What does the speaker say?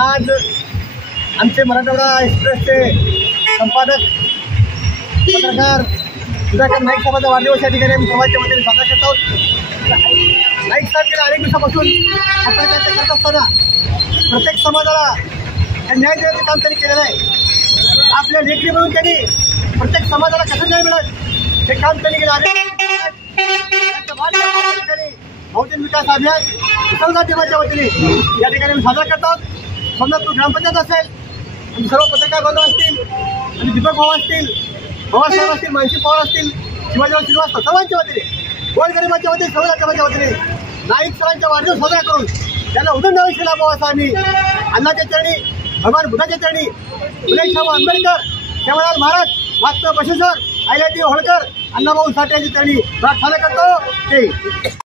आज आमचे मराठवाडा एक्सप्रेसचे संपादक पत्रकार सुधाकर नाईक साहेबांचा वाढदिवस या ठिकाणी आम्ही समाजाच्या वतीने साजरा करत आहोत। नाईक साहेब गेल्या अनेक दिवसापासून पत्रकारिता करत असताना प्रत्येक समाजाला न्याय देण्याचे काम त्यांनी केलेलं आहे। आपल्या लेखणी म्हणून त्यांनी प्रत्येक समाजाला कसं न्याय मिळत हे काम त्यांनी केलं आहे। बहुजन विकास अभियान मुसलमान टीमाच्या वतीने या ठिकाणी आम्ही साजरा करत आहोत। सोमनाथपूर ग्रामपंचायत असेल आणि सर्व पत्रकार बांधव असतील आणि दीपक भाऊ असतील, पवारसाहेब असतील, मानसी पवार असतील, शिवाजीराव श्रीवास्तव सर्वांच्या वतीने, गोरगरिबांच्या वतीने, सर्व समाजाच्या वतीने नाईक सरांचा वाढदिवस साजरा करून त्यांना उदंड आयुष्य लाभावं असं आम्ही अण्णाच्या चरणी, भगवान बुद्धाच्या चरणी, फुलेशाह आंबेडकर, केवळराव महाराज, महात्मा बसवेश्वर, अहिल्यादेवी होळकर, अण्णाभाऊ साठे यांच्या चरणी प्रार्थना करतो। जय हिंद।